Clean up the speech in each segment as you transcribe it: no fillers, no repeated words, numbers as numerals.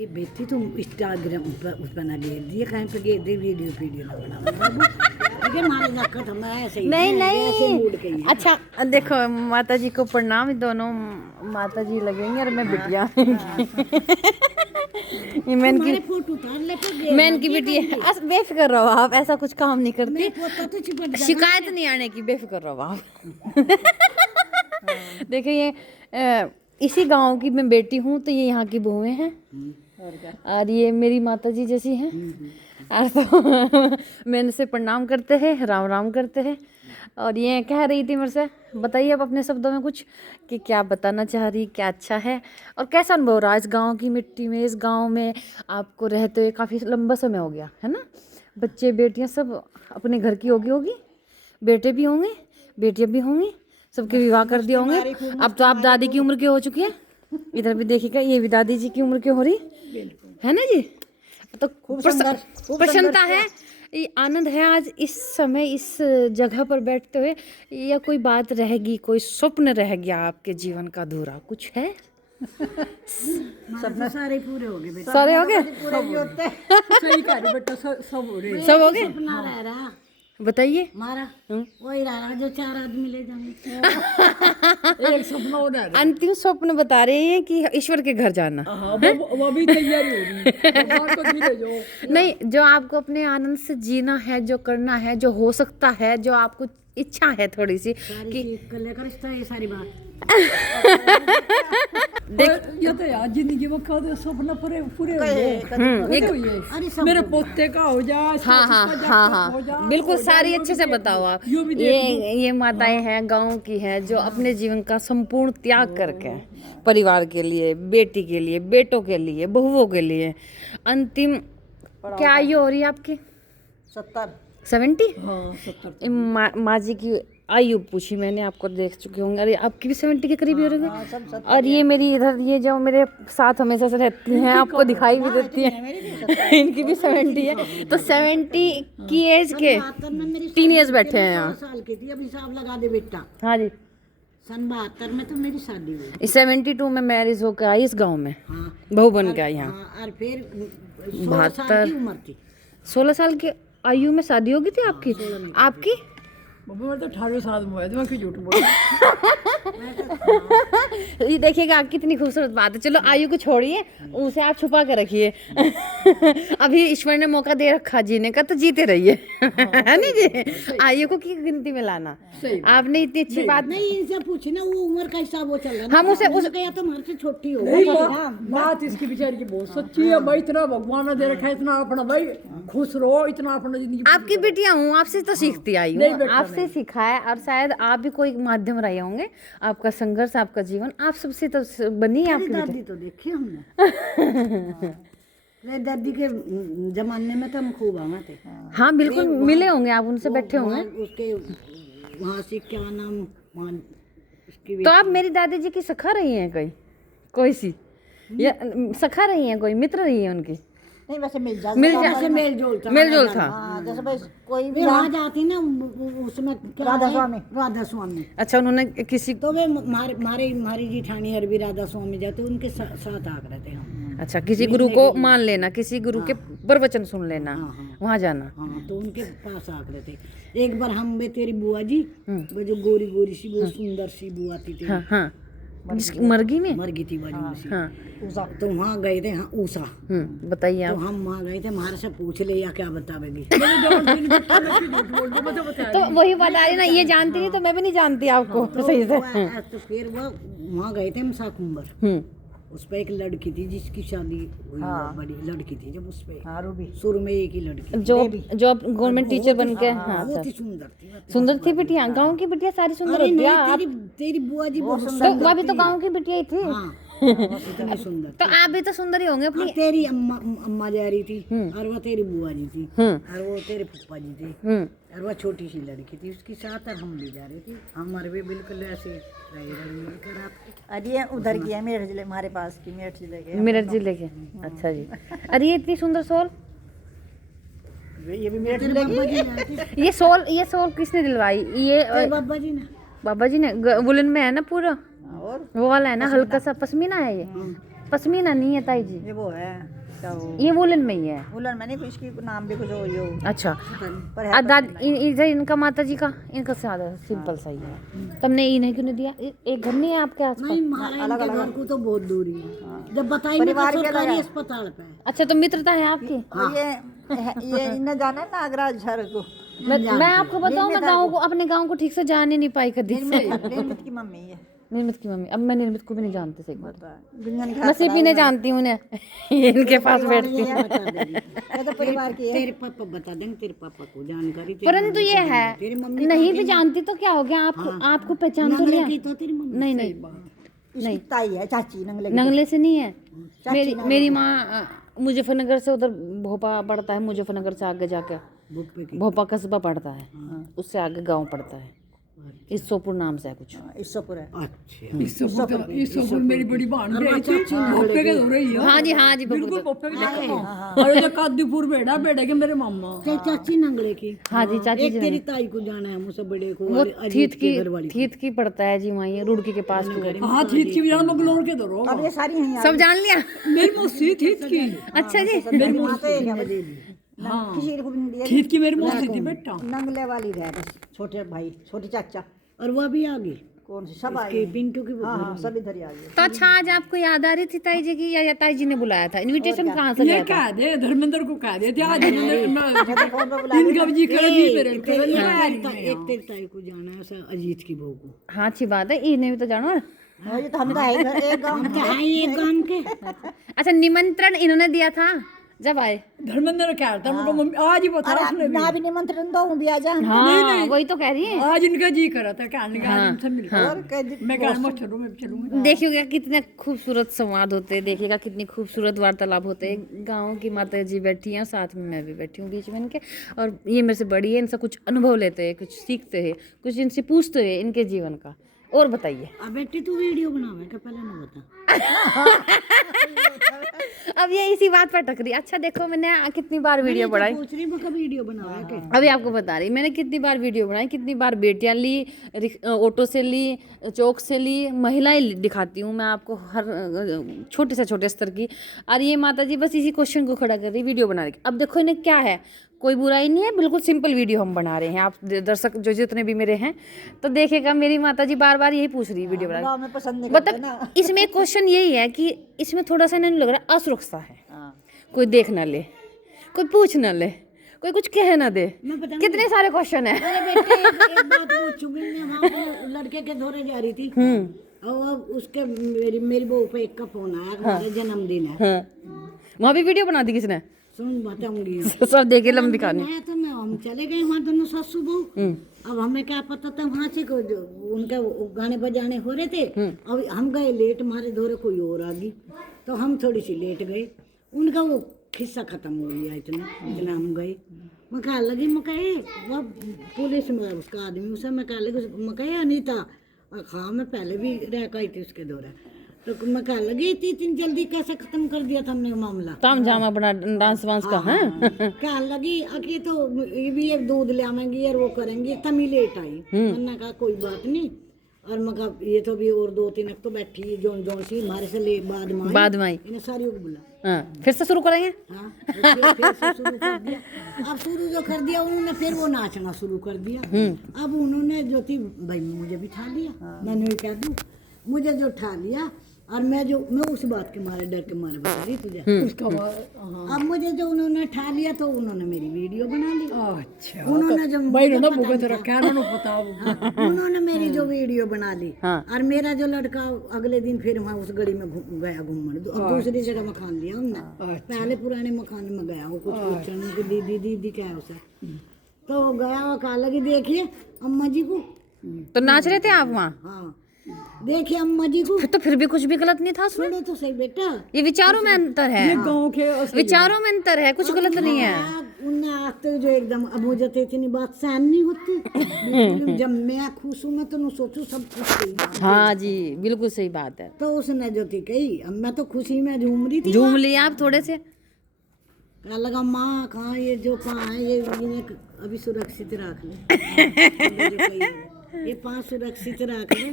ये बेटी तुम इंस्टाग्राम पर उस बना ले दिए कहीं पे गए दे वीडियो ना बना ठीक मारे जाकर हम ऐसे ही नहीं ऐसे मूड के ही अच्छा देखो माता जी को प्रणाम। दोनों माता जी लगेंगे और मैं बिटिया ये मैन की फोटो उतार ले मैन की बिटिया। बेफिक्र रहो आप, ऐसा कुछ काम नहीं करती, फोटो तो चिपट शिकायत नहीं आने की, बेफिक्र रहो आप। देखिए ये इसी गांव की मैं बेटी हूँ, तो ये यहाँ की बहुएं हैं और ये मेरी माता जी जैसी हैं। और तो मैं इनसे प्रणाम करते हैं, राम राम करते हैं। और ये कह रही थी मेरे से, बताइए आप अपने शब्दों में कुछ कि क्या बताना चाह रही, क्या अच्छा है और कैसा अनुभव रहा इस गांव की मिट्टी में, इस गांव में आपको रहते हुए। काफ़ी लंबा समय हो गया है ना, बच्चे बेटियां सब अपने घर की होगी, बेटे भी होंगे, बेटियां भी होंगी, सबके विवाह कर दिए होंगे। अब तो आप दादी की उम्र के हो चुकी है, इधर भी देखिएगा, ये भी दादी जी की उम्र के हो रही है ना जी। तो प्रसन्नता है, ये आनंद है आज इस समय इस जगह पर बैठते हुए। या कोई बात रहेगी, कोई स्वप्न रह गया आपके जीवन का अधूरा, कुछ है? सपने सारे पूरे हो गए बेटा, सारे हो गए, पूरे भी होते हैं सही कह रही बेटा, सब हो रहे, सब हो गए। सपना रह रहा बताइए हमारा वही रहा जो 4 आदमी ले जाएंगे एक सपना हो रहा है। अंतिम स्वप्न बता रहे हैं कि ईश्वर के घर जाना। वो भी तैयारी हो रही है भगवान को भी ले जाओ। नहीं, जो आपको अपने आनंद से जीना है, जो करना है, जो हो सकता है, जो आपको इच्छा है थोड़ी सी कि लेकर ये सारी बात देख ये तो यार जिंदगी में कद सपना पूरे पूरे हो गए। मेरे पोते का हो जाए, हाँ हाँ हाँ हाँ बिल्कुल, सारी अच्छे से बताओ आप। ये माताएं हैं, गांव की हैं, जो अपने जीवन का संपूर्ण त्याग करके परिवार के लिए, बेटी के लिए, बेटों के लिए, बहुओं के लिए अंतिम क्या आयु हो रही है आपकी? 70। हाँ 70। माँ जी की आयु पूछी मैंने, आपको देख चुके होंगे। अरे आपकी भी 70 के करीब हो रही है। और ये मेरी इधर ये जो मेरे साथ हमेशा से रहती हैं, आपको दिखाई भी देती हैं, इनकी भी 70 है। तो 70 की एज के टीनेज बैठे हैं यहाँ। साल की थी, अब हिसाब लगा दे बेटा। हाँ जी, सन 72 में तो मेरी शादी हुई। 72 में मैरिज होकर आई इस गाँव में, बहू बन के आई यहाँ। और फिर 16 साल की उम्र थी। 16 साल की आयु में शादी होगी थी आपकी? आपकी तो 18 साल में हुआ है, क्यों झूठ बोल ये देखिएगा कितनी खूबसूरत बात है। चलो आयु को छोड़िए, उसे आप छुपा के रखिए। अभी ईश्वर ने मौका दे रखा जीने का, तो जीते रहिए, है नहीं जी? आयु को की गिनती में लाना। आपने इतनी अच्छी बात नहीं, इनसे पूछी ना, वो उम्र का हिसाब वो चल रहा है। हम उसे या तो हमारे से छोटी हो। बात इसकी बेचारी की बहुत सच्ची है भाई। इतना भगवान ने दे रखा है, इतना अपना भाई खुश रहो, इतना अपना जिंदगी। आपकी बेटियां हूँ, आपसे तो सीखती आई हूँ, आपसे सीखा है। और शायद आप भी कोई माध्यम रहे होंगे, आपका संघर्ष, आपका जीवन, आप सबसे तो बनी है आपकी दादी तो देखी हमने। वे दादी के जमाने में तो हम खूब आए थे। हाँ बिल्कुल, मिले होंगे आप उनसे, बैठे होंगे उसके वहाँ से। क्या नाम उसकी? तो आप मेरी दादी जी की सखा रही हैं कोई सी, या सखा रही हैं, कोई मित्र रही है उनकी? नहीं, वैसे मेल जोल था। जैसे भाई कोई भी वहाँ जाती ना, उसमें राधा स्वामी। अच्छा, उन्होंने किसी तो वे हमारी जीठानी हरबी राधा स्वामी जाते, उनके साथ आ रहे थे हम। अच्छा, किसी गुरु को मान लेना, किसी गुरु के प्रवचन सुन लेना, वहाँ जाना। हाँ, तो उनके पास आ रहे थे। एक बार हम वे तेरी बुआ जी, वो जो गोरी गोरी सी, बहुत सुंदर सी बुआ थी। हाँ हाँ, मरगी थी बाजू। हाँ, तो वहाँ गए थे। हाँ, ऊषा। बताइए आप। तो हम वहाँ गए थे, हमारे से पूछ ले या क्या बतावेगी। तो वही बता रही ना, ये जानती नहीं तो मैं भी नहीं जानती आपको सही से। तो फिर वो वहाँ गए थे मसाकुंबर, उस पे एक लड़की थी जिसकी शादी हुई। बड़ी लड़की थी, जब उस पे शुरू में एक ही लड़की जो गवर्नमेंट टीचर बन के। हाँ, बहुत ही सुंदर थी। सुंदर थी बिटिया, गांव की बिटिया सारी सुंदर होती है। तेरी बुआ जी बहुत सुंदर। तो अभी तो गांव की बिटिया ही थी। इतनी सुंदर। तो आप भी तो सुंदर ही होंगे अपनी। तेरी अम्मा जा रही थी, और वो तेरी बुआ जी थी, और वो तेरे पप्पा जी थे, और वो छोटी सी लड़की थी उसकी साथ, और हम भी जा रहे थे। हमारे भी बिल्कुल ऐसे अरे उधर की है मेरठ जिले, हमारे पास की मेरठ जिले के। अच्छा जी। अरे ये इतनी सुंदर सोल, ये भी मेरठ जिले की। ये सोल किसने दिलवाई? ये बाबा जी ने वुलन में है ना पूरा, और वो वाला है ना, हल्का सा पश्मीना है ये। पश्मीना नहीं है ताई जी, ये वो है क्या वो ये वुलन में ही है। वुलन मैंने कुछ की नाम भी कुछ हो यो अच्छा पर है इधर इनका माता जी का इनका सादा सिंपल सही है। तुमने इन्हें क्यों नहीं दिया? एक घर नहीं है आपके आसपास? नहीं हमारे इनके घर को तो बहुत दूरी है। जब बताई नहीं तो सरकारी अस्पताल पे है। अच्छा तो मित्रता है आपकी। और ये इन्हें जाना है नागराज झर को मैं आपको बताऊं, मैं गाँव को अपने गाँव को ठीक से जान ही नहीं पाई कभी से। निर्मित की मम्मी है निर्मित की मम्मी। अब मैं निर्मित को भी नहीं जानती सही बात, गुंजन की मैं सिर्फ इन्हें जानती हूँ उन्हें। ये इनके पास बैठती हूँ। ये तो परिवार की है। तेरे पापा बता देंगे, तेरे पापा को जानकारी। परंतु ये है नहीं भी जानती तो क्या हो गया, आपको पहचान तो लिया। तो तेरी मम्मी नहीं नहीं इसकी ताई है चाची नंगले नंगले से नहीं है। मेरी माँ मुजफ्फरनगर से उधर भोपा पड़ता है, मुजफ्फरनगर से आगे जाके भोपा कस्बा पड़ता है, उससे आगे गांव पड़ता है, इसोपुर नाम से है कुछ। इसोपुर है। अच्छा इसोपुर मेरी बड़ी बहन बेटी पप्पे के हो रही है। हाँ जी बिल्कुल पप्पे के और ये कादीपुर बेड़ा बेड़ा के मेरे मामा चाची नंगले की। हाँ जी चाची एक तेरी ताई को जाना है, मुझसे बड़े को। वो अजीत के घर वाली थीत की पड़ता है जी, वहीं रुड़की के पास की। हाँ थीत की बिना मंगलोर के दरो अब ये सारी हैं सब जान लिया। मेरी मौसी थीत की। अच्छा जी मेरी माँ तो एक है किसी को भी नहीं दिया थीत की मेरी मौसी थी बेटा। नंगले वाली रहे बस छोटे भाई छोटे चाचा और वह भी आ गई। कौन सी सब आए पिंटू की हाँ सब इधर ही आ गए। तो अच्छा आज आपको याद आ रही थी ताई जी की या ताई जी ने बुलाया था? इनविटेशन कहाँ से ये गया था? कह दे धर्मेंद्र को कह दे आज फोन पे बुला इनका जी कर दी मेरे एक तेरी ताई को जाना है उसे अजीत की बहू को। हाँ अच्छी बात है, इन्हें भी तो जानो। ये तो हम तो है घर एक गांव हम तो हैं ही एक गांव के। अच्छा निमंत्रण इन्होंने दिया था जब आए? धर्मेंद्र कह रहा था उनको मम्मी आज ही बता अरे ना भी निमंत्रण दो भी आ जा हाँ वही तो कह रही है। आज इनका जी करा था कहने का आज इनसे मिलकर और कह दी मैं कह मत चलो मैं चलूंगा। देखिएगा कितने खूबसूरत संवाद होते हैं, देखिएगा कितनी खूबसूरत वार्तालाप होते हैं। गाँव की माता जी बैठी हैं, साथ में मैं भी बैठी हूँ बीच में इनके, और ये मेरे से बड़ी है, इनसे कुछ अनुभव लेते हैं, कुछ सीखते हैं, कुछ इनसे पूछते हैं इनके जीवन का। और बताइए अब बेटी तू वीडियो बनावे क्या, पहले ना बता। अब ये इसी बात पर टकरी। अच्छा देखो मैंने कितनी बार वीडियो बनाई, पूछ रही मैं वीडियो बनावे क्या। अभी आपको बता रही मैंने कितनी बार वीडियो बनाई, कितनी बार बेटियां ली, ऑटो से ली, चौक से ली, महिलाएं दिखाती हूँ मैं आपको हर छोटे से छोटे स्तर की। और ये माता जी बस इसी क्वेश्चन को खड़ा कर रही वीडियो बनाने की। अब देखो इन्हें क्या है, कोई बुराई नहीं है, बिल्कुल सिंपल वीडियो हम बना रहे हैं। आप दर्शक जो जितने भी मेरे हैं तो देखेगा मेरी माता जी बार बार यही पूछ रही है वीडियो बना। गांव में पसंद नहीं करते ना। मतलब इसमें क्वेश्चन यही है कि इसमें थोड़ा सा नहीं लग रहा असुरक्षा है, कोई देख ना ले, कोई पूछ ना ले, कोई कुछ कह ना दे, कितने सारे क्वेश्चन है। अरे बेटे एक बात पूछूंगी मैं, वहाँ पे लड़के के धोरे जा रही थी और अब उसके मेरी बहू पे एक का फोन आया, हमारा जन्मदिन है। वहाँ भी वीडियो बना दी किसने? सुन बताऊंगी सब देखे लंबी कहानी। मैं तो मैं हम चले गए वहाँ दोनों सासू बहू। अब हमें क्या पता था वहाँ से उनके गाने बजाने हो रहे थे। अब हम गए लेट, हमारे धोरे कोई और आ गई तो हम थोड़ी सी लेट गए। उनका वो खिस्सा खत्म हो गया, इतना हम गए। मैं कहा लगी मकाए वह पुलिस में उसका आदमी उसे मैं कहा लगी मकाए अनीता हाँ मैं पहले भी रह गई थी उसके दौरा। तो मैं कहा लगी इतनी जल्दी कैसे खत्म कर दिया था हमने मामला। ताम झाम अपना डांस वांस का है। क्या लगी अकी तो ये भी एक दूध ले आवेंगी और वो करेंगी तभी लेट आई। मैंने कहा कोई बात नहीं। और मैं कहा ये तो भी और 2-3 तो बैठी जोन जोन सी हमारे से ले बाद में इन्हें सारियों को बुला। हाँ फिर से शुरू करेंगे। हाँ फिर से शुरू कर दिया। अब शुरू जो कर दिया उन्होंने फिर वो नाचना शुरू कर दिया। अब उन्होंने जो थी भाई मुझे बिठा लिया, मैंने भी कह दूँ मुझे जो उठा लिया और मैं उस बात के मारे डर के मारे बता रही तुझे। अब मुझे जो उन्होंने उठा लिया तो उन्होंने मेरी वीडियो बना ली। अच्छा उन्होंने जो भाई ना भुगत रखा है ना पता उन्होंने मेरी जो वीडियो बना ली। और मेरा जो लड़का अगले दिन फिर वहाँ उस गली में गया घूमने। अब दूसरी जगह मकान लिया उनने, पहले पुराने मकान में गया वो कुछ पूछने की दीदी क्या है उसे। तो वो गया वो कहा लगी देखिए अम्मा जी को। तो नाच रहे थे आप वहाँ? हाँ देखिए अम्मा जी को। तो फिर भी कुछ भी गलत नहीं था उसमें। सुनो तो सही बेटा, ये विचारों में अंतर है, गाँव के विचारों में अंतर है, कुछ गलत नहीं है। उन्हें आते जो एकदम अब मुझे तो इतनी बात सहन नहीं होती। बिल्कुल जब मैं खुश हूँ मैं तो सोचू सब खुश हुई। हाँ जी बिल्कुल सही बात है। तो उसने जो थी कही अब मैं तो खुशी में झूम रही थी। झूम लिए आप थोड़े से? क्या लगा माँ कहाँ ये जो कहाँ है ये इन्हें अभी सुरक्षित रख ले। ये 5 सुरक्षित रख ले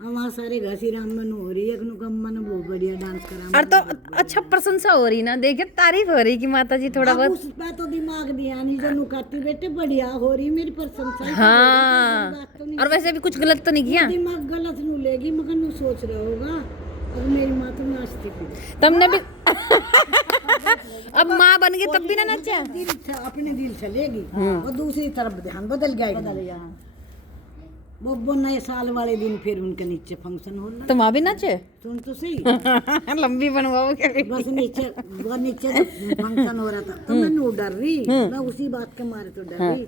वहाँ सारे घसी राम मन हो रही है मन बहुत बढ़िया डांस करा। और तो अच्छा प्रशंसा हो रही ना, देखे तारीफ हो रही कि माता जी थोड़ा बहुत। उस पे तो दिमाग दिया नहीं जो नुकाती बेटे बढ़िया हो रही मेरी प्रशंसा। हाँ, और वैसे भी कुछ गलत तो नहीं किया। दिमाग गलत नू लेगी मगर नू सोच रहा होगा अब मेरी माँ तो नाचती थी। तुमने भी अब माँ बन गई तब भी ना नाचा। अपने दिल चलेगी और दूसरी तरफ ध्यान बदल गया। वो नए साल वाले दिन फिर उनके नीचे फंक्शन हो रहा। तो माँ भी नाचे। सुन तो सही लंबी बनवाओ क्या? बस नीचे फंक्शन हो रहा था तो मैं नू डर रही, मैं उसी बात के मारे तो डर रही।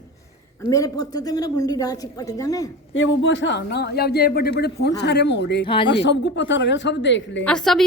मेरे पोते तो मेरा बुंडी डाल चिपट जाने। ये वो बस ना या ये बड़े बड़े फोन सारे मोड़े हाँ और जी। सबको पता लगा, सब देख ले। और सभी